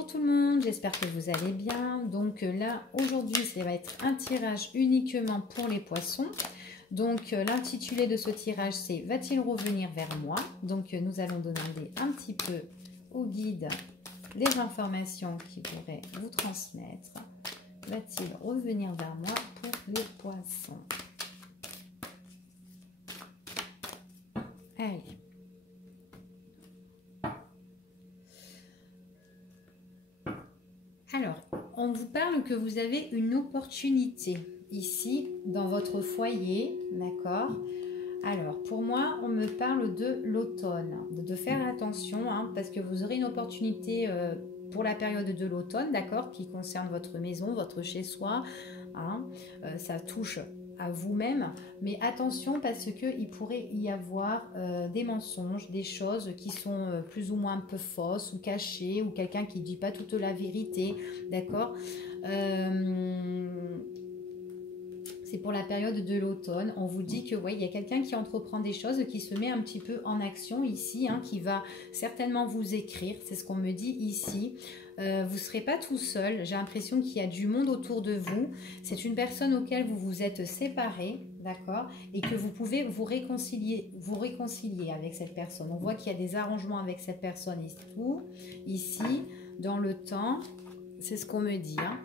Bonjour tout le monde, j'espère que vous allez bien. Donc là, aujourd'hui, ça va être un tirage uniquement pour les poissons. Donc l'intitulé de ce tirage, c'est « Va-t-il revenir vers moi ?» Donc nous allons demander un petit peu au guide les informations qu'il pourrait vous transmettre. Va-t-il revenir vers moi pour les poissons? Allez. Alors, on vous parle que vous avez une opportunité ici dans votre foyer, d'accord? Alors, pour moi, on me parle de l'automne, de faire attention, hein, parce que vous aurez une opportunité pour la période de l'automne, d'accord, qui concerne votre maison, votre chez-soi, hein, ça touche à vous-même, mais attention parce qu'il pourrait y avoir des mensonges, des choses qui sont plus ou moins un peu fausses ou cachées, ou quelqu'un qui ne dit pas toute la vérité, d'accord. C'est pour la période de l'automne. On vous dit que ouais, il y a quelqu'un qui entreprend des choses, qui se met un petit peu en action ici, hein, qui va certainement vous écrire. C'est ce qu'on me dit ici. Vous ne serez pas tout seul. J'ai l'impression qu'il y a du monde autour de vous. C'est une personne auquel vous vous êtes séparés, d'accord, et que vous pouvez vous réconcilier avec cette personne. On voit qu'il y a des arrangements avec cette personne et tout. Ici, dans le temps, c'est ce qu'on me dit, hein.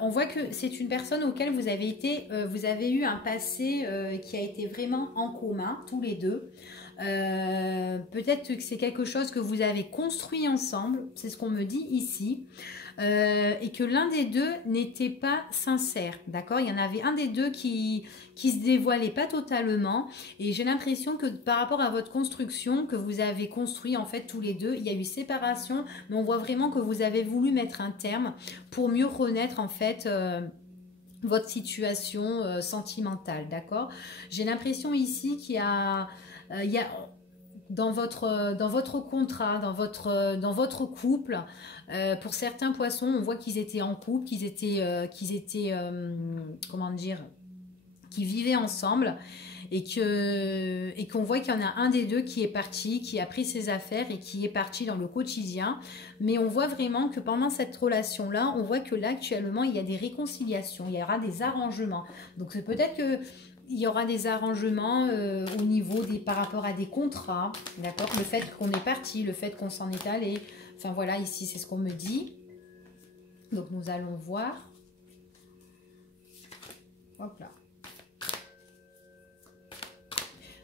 On voit que c'est une personne auquel vous avez eu un passé qui a été vraiment en commun, tous les deux. Peut-être que c'est quelque chose que vous avez construit ensemble, c'est ce qu'on me dit ici, et que l'un des deux n'était pas sincère, d'accord? Il y en avait un des deux qui se dévoilait pas totalement, et j'ai l'impression que par rapport à votre construction que vous avez construit en fait tous les deux, il y a eu séparation, mais on voit vraiment que vous avez voulu mettre un terme pour mieux connaître en fait votre situation sentimentale, d'accord? J'ai l'impression ici qu'il y a dans votre contrat, dans votre couple, pour certains poissons, on voit qu'ils étaient en couple, comment dire, qui vivaient ensemble, et qu'on voit qu'il y en a un des deux qui est parti, qui a pris ses affaires et qui est parti dans le quotidien. Mais on voit vraiment que pendant cette relation-là, on voit que là, actuellement, il y a des réconciliations, il y aura des arrangements. Donc c'est peut-être que il y aura des arrangements au niveau par rapport à des contrats, d'accord? Le fait qu'on est parti, le fait qu'on s'en est allé. Enfin voilà, ici, c'est ce qu'on me dit. Donc nous allons voir. Hop là.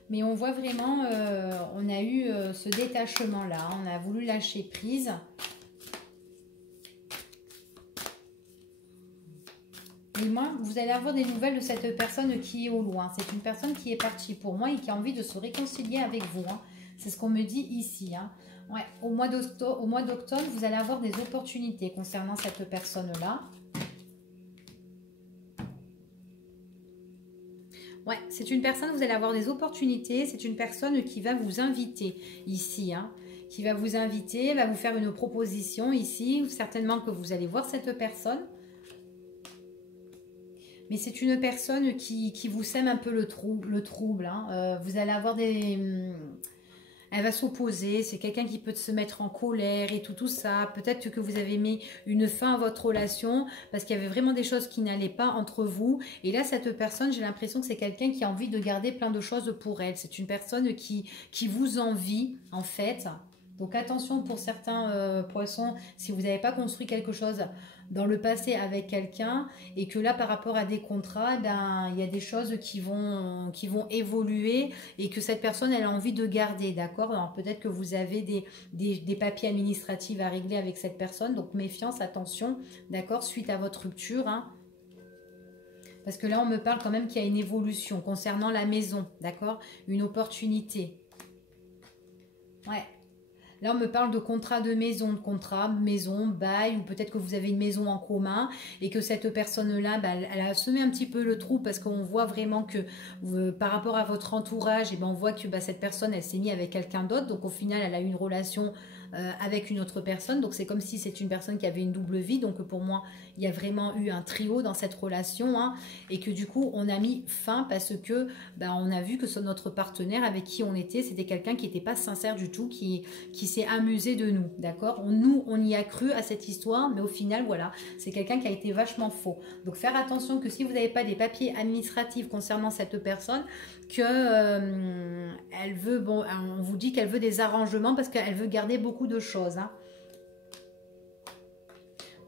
Mais on voit vraiment, on a eu ce détachement-là. On a voulu lâcher prise. Et moi, vous allez avoir des nouvelles de cette personne qui est au loin. C'est une personne qui est partie pour moi et qui a envie de se réconcilier avec vous, hein. C'est ce qu'on me dit ici, hein. Ouais, au mois d'octobre, vous allez avoir des opportunités concernant cette personne-là. Ouais, c'est une personne, vous allez avoir des opportunités. C'est une personne qui va vous inviter ici, hein, qui va vous inviter, va vous faire une proposition ici. Certainement que vous allez voir cette personne. Mais c'est une personne qui vous sème un peu le trouble, hein. Vous allez avoir elle va s'opposer, c'est quelqu'un qui peut se mettre en colère et tout ça. Peut-être que vous avez mis une fin à votre relation parce qu'il y avait vraiment des choses qui n'allaient pas entre vous. Et là, cette personne, j'ai l'impression que c'est quelqu'un qui a envie de garder plein de choses pour elle. C'est une personne qui vous envie, en fait. Donc attention pour certains poissons, si vous n'avez pas construit quelque chose dans le passé avec quelqu'un et que là par rapport à des contrats, ben, il y a des choses qui vont évoluer et que cette personne elle a envie de garder, d'accord? Alors peut-être que vous avez des papiers administratifs à régler avec cette personne, donc méfiance, attention, d'accord, suite à votre rupture, hein. Parce que là on me parle quand même qu'il y a une évolution concernant la maison, d'accord? Une opportunité. Ouais. Là, on me parle de contrat de maison, bail, ou peut-être que vous avez une maison en commun et que cette personne-là, bah, elle a semé un petit peu le trou parce qu'on voit vraiment que par rapport à votre entourage, et ben, on voit que bah, cette personne, elle s'est mise avec quelqu'un d'autre. Donc, au final, elle a eu une relation avec une autre personne. Donc c'est comme si c'est une personne qui avait une double vie. Donc pour moi, il y a vraiment eu un trio dans cette relation, hein, et que du coup, on a mis fin parce que on a vu que notre partenaire avec qui on était, c'était quelqu'un qui n'était pas sincère du tout, qui s'est amusé de nous, d'accord. Nous, on y a cru à cette histoire, mais au final, voilà, c'est quelqu'un qui a été vachement faux. Donc faire attention que si vous n'avez pas des papiers administratifs concernant cette personne, que elle veut, bon, on vous dit qu'elle veut des arrangements parce qu'elle veut garder beaucoup de choses, hein.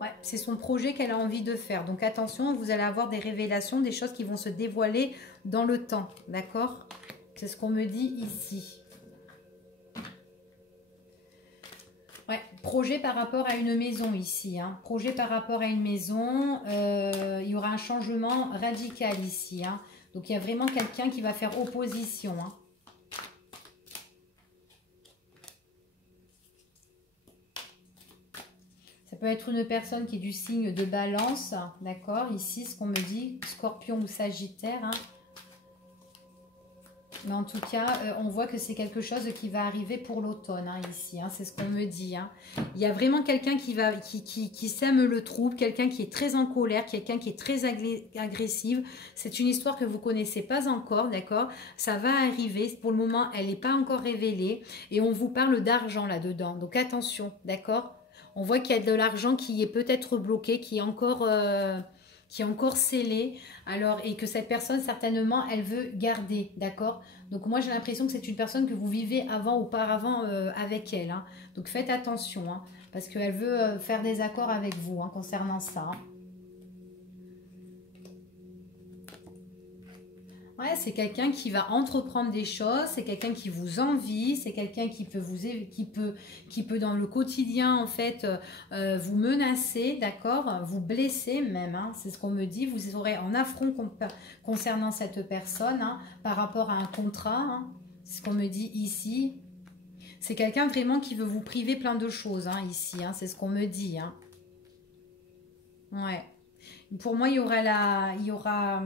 Ouais, c'est son projet qu'elle a envie de faire. Donc attention, vous allez avoir des révélations, des choses qui vont se dévoiler dans le temps, d'accord? C'est ce qu'on me dit ici. Ouais, projet par rapport à une maison ici, hein. Projet par rapport à une maison, il y aura un changement radical ici, hein. Donc il y a vraiment quelqu'un qui va faire opposition, hein. Ça peut être une personne qui est du signe de Balance, d'accord? Ici, ce qu'on me dit, Scorpion ou Sagittaire, hein. Mais en tout cas, on voit que c'est quelque chose qui va arriver pour l'automne, hein, ici, hein, c'est ce qu'on me dit, hein. Il y a vraiment quelqu'un qui sème le trouble, quelqu'un qui est très en colère, quelqu'un qui est très agressive. C'est une histoire que vous ne connaissez pas encore, d'accord? Ça va arriver. Pour le moment, elle n'est pas encore révélée. Et on vous parle d'argent là-dedans. Donc attention, d'accord? On voit qu'il y a de l'argent qui est peut-être bloqué, qui est encore scellé. Alors, et que cette personne, certainement, elle veut garder, d'accord? Donc moi, j'ai l'impression que c'est une personne que vous vivez auparavant avec elle, hein. Donc faites attention, hein, parce qu'elle veut faire des accords avec vous, hein, concernant ça, hein. Ouais, c'est quelqu'un qui va entreprendre des choses, c'est quelqu'un qui vous envie, c'est quelqu'un qui peut dans le quotidien en fait vous menacer, d'accord, vous blesser même, hein, c'est ce qu'on me dit. Vous aurez un affront concernant cette personne, hein, par rapport à un contrat, hein, c'est ce qu'on me dit ici. C'est quelqu'un vraiment qui veut vous priver plein de choses, hein, ici, hein, c'est ce qu'on me dit, hein. Ouais. Pour moi, il y aura.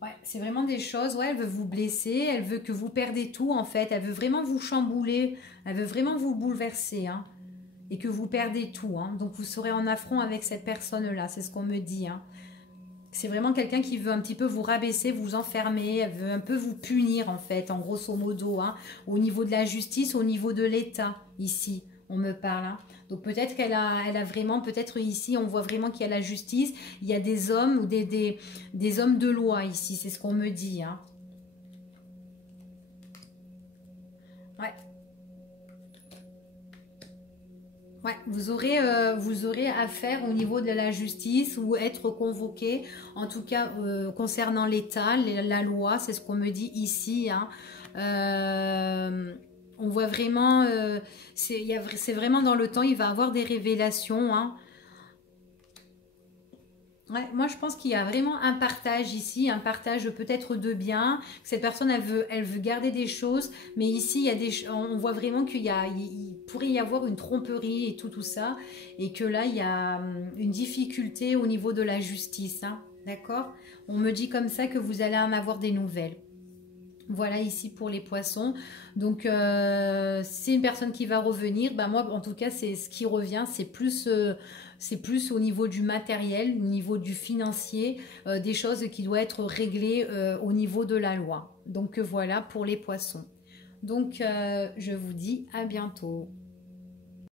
Ouais, c'est vraiment des choses, ouais, elle veut vous blesser, elle veut que vous perdez tout en fait, elle veut vraiment vous chambouler, elle veut vraiment vous bouleverser, hein, et que vous perdez tout, hein. Donc vous serez en affront avec cette personne-là, c'est ce qu'on me dit, hein. C'est vraiment quelqu'un qui veut un petit peu vous rabaisser, vous enfermer, elle veut un peu vous punir en fait, en grosso modo, hein, au niveau de la justice, au niveau de l'État, ici, on me parle, hein. Donc peut-être qu'elle a vraiment, peut-être ici, on voit vraiment qu'il y a la justice, il y a des hommes ou des hommes de loi ici, c'est ce qu'on me dit, hein. Ouais. Ouais, vous aurez affaire au niveau de la justice ou être convoqué, en tout cas concernant l'État, la loi, c'est ce qu'on me dit ici, hein. On voit vraiment, c'est vraiment dans le temps, il va avoir des révélations, hein. Ouais, moi, je pense qu'il y a vraiment un partage ici, un partage peut-être de biens. Cette personne, elle veut garder des choses, mais ici, on voit vraiment il pourrait y avoir une tromperie et tout ça, et que là, il y a une difficulté au niveau de la justice, hein, d'accord? On me dit comme ça que vous allez en avoir des nouvelles. Voilà ici pour les poissons. Donc c'est une personne qui va revenir. Ben moi en tout cas c'est ce qui revient, c'est plus au niveau du matériel, au niveau du financier, des choses qui doivent être réglées au niveau de la loi. Donc voilà pour les poissons. Donc je vous dis à bientôt.